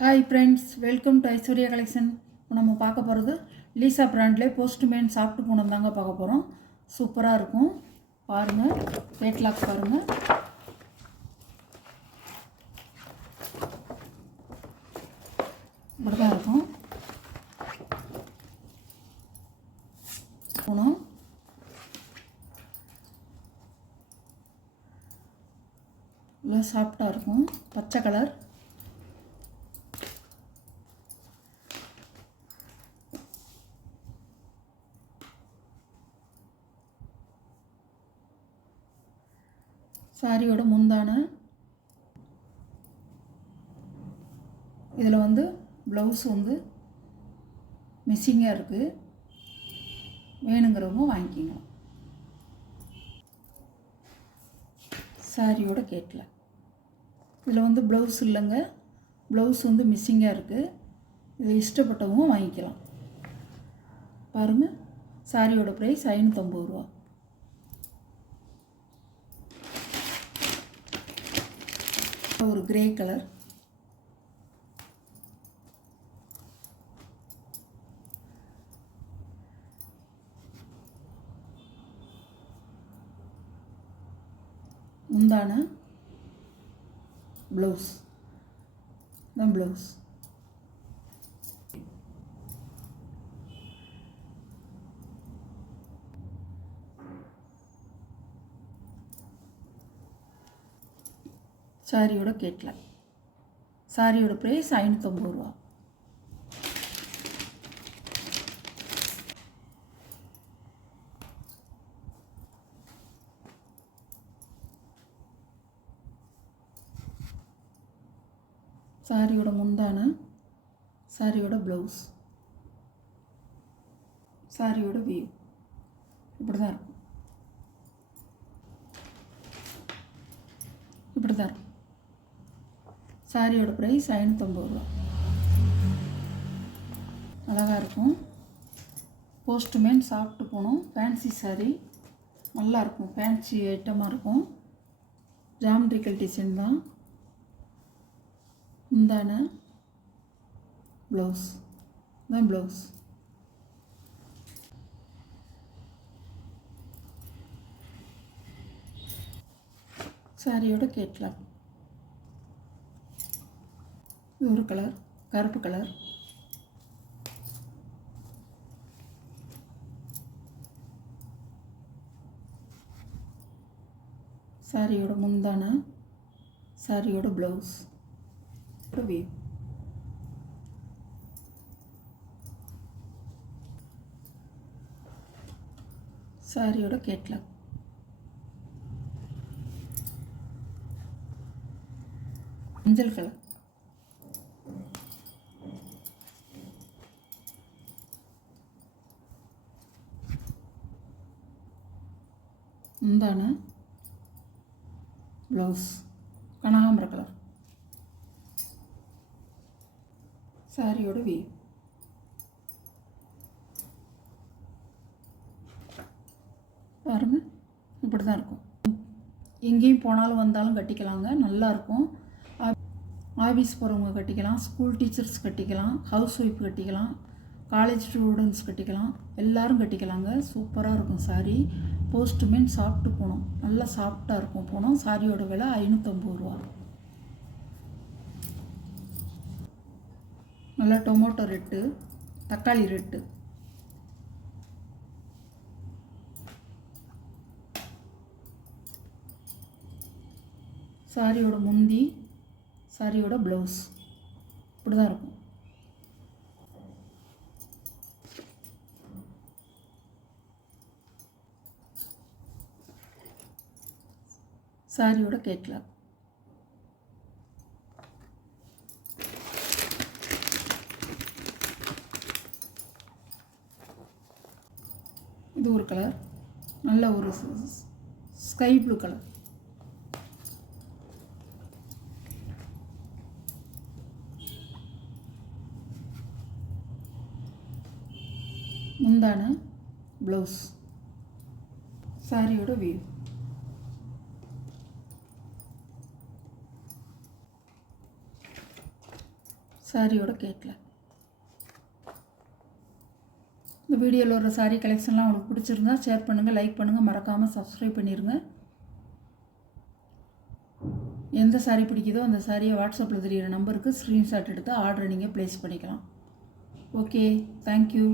Hi friends, welcome to Aishwarya collection. நம்ம பார்க்க போகிறது லீசா பிராண்ட்லேயே போஸ்ட்மேன் சாப்பிட்டு பூனம் தாங்க பார்க்க போகிறோம். சூப்பராக இருக்கும், பாருங்கள். கேட்லாக் பாருங்கள். இப்படி தான் இருக்கும் பூனம். நல்லா சாஃப்டாக இருக்கும், பச்சை கலர். சாரியோட முந்தானை. இதில் ப்ளவுஸ் மிஸ்ஸிங்காக இருக்குது, வேணுங்கிறவங்க வாங்கிக்கிங்க. சாரியோட கேட்கல. இதில் ப்ளவுஸ் இல்லைங்க, ப்ளவுஸ் மிஸ்ஸிங்காக இருக்குது. இதை இஷ்டப்பட்டவங்க வாங்கிக்கலாம். பாருங்கள், சாரியோட ப்ரைஸ் 550 ரூபா. ஒரு கிரே கலர். முந்தான ப்ளவுஸ் தான் ப்ளவுஸ். சாரியோட கேட்கல. சாரியோட ப்ரைஸ் 550 ரூபா. சாரியோட முந்தானை, சாரியோட ப்ளவுஸ், சாரியோட வியூ இப்படி தான் இருக்கும். இப்படி தான் இருக்கும். சாரியோட ப்ரைஸ் 550 ரூபா. அழகாக இருக்கும். போஸ்ட்மேன் சாப்பிட்டு போகணும். ஃபேன்சி சாரி நல்லாயிருக்கும், ஃபேன்சி ஐட்டமாக இருக்கும். ஜாமெட்ரிக்கல் டிசைன் தான். முந்தான ப்ளவுஸ் தான் ப்ளவுஸ். சாரியோட கேட்லாக். இது ஒரு கலர், கருப்பு கலர். சாரியோட முந்தான, சாரியோட ப்ளவுஸ், வியூ. சாரியோட கேட்லாக். மஞ்சள் கலர். முந்தான ப்ளவுஸ் கனகாம்பர கலர். சாரியோட வியூ. பாருங்கள், இப்படி தான் இருக்கும். எங்கேயும் போனாலும் வந்தாலும் கட்டிக்கலாங்க, நல்லாயிருக்கும். ஆஃபீஸ் போகிறவங்க கட்டிக்கலாம், ஸ்கூல் டீச்சர்ஸ் கட்டிக்கலாம், ஹவுஸ் ஒய்ஃப் கட்டிக்கலாம், காலேஜ் ஸ்டூடெண்ட்ஸ் கட்டிக்கலாம், எல்லோரும் கட்டிக்கலாங்க. சூப்பராக இருக்கும் சாரி. போஸ்ட்மேன் சாப்பிட்டு போனோம், நல்லா சாஃப்டாக இருக்கும் போனோம். சாரியோட விலை 550 ரூபா. நல்லா டொமேட்டோ ரெட்டு, தக்காளி ரெட்டு. சாரியோட முந்தி, சாரியோட ப்ளவுஸ் இப்படி தான் இருக்கும். சாரியோட கேட்லாக். இது ஒரு கலர், நல்ல ஒரு ஸ்கை ப்ளூ கலர். முந்தான ப்ளவுஸ், சாரியோட வியூ. சாரியோட கேட்டில். இந்த வீடியோவில் ஒரு சாரீ கலெக்ஷன்லாம் உங்களுக்கு பிடிச்சிருந்தா ஷேர் பண்ணுங்கள், லைக் பண்ணுங்கள், மறக்காமல் சப்ஸ்கிரைப் பண்ணிடுங்க. எந்த சாரீ பிடிக்குதோ அந்த சாரியை வாட்ஸ்அப்பில் தெரிகிற நம்பருக்கு ஸ்க்ரீன்ஷாட் எடுத்து ஆர்டரை நீங்கள் ப்ளேஸ் பண்ணிக்கலாம். Okay, thank you.